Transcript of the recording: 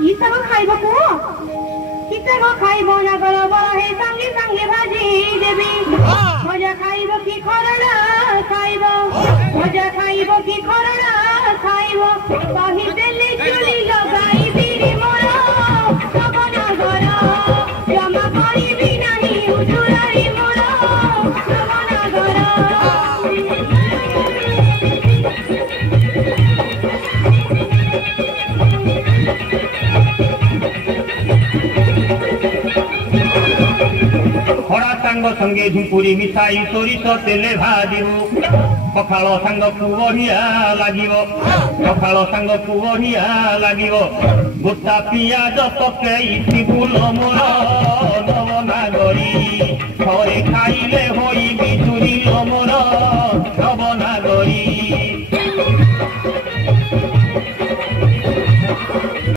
কি শাক খাইব কুহ কি শাক খাইব না গল বড় হে সঙ্গে সঙ্গে ভাজি দেবী মজা খাইব কি খরড়া খাইব মজা খাইব কি খরড়া খাইব কহি দেলে চুলি লগাইবি রে মোর সবনা ঘর জমা করিবি নাহি উজুরারি মোর সবনা ঘর খরা সাঙ্গ সঙ্গে ঝুপুরি মিশাই সরিষ তেলে ভাজিবু পখাଳ ସାଙ୍ଗକୁ ବଢିଆ ଲାଗିବ ପଖାଳ ସାଙ୍ଗକୁ ବଢିଆ ଲାଗିବ ଗୋଟା ପିଆଜ ପକେଇଥିବୁ ମୋର ନବନାଗରୀ ଥରେ ଖାଇଲେ ହୋଇବି ଚୁରି ମୋର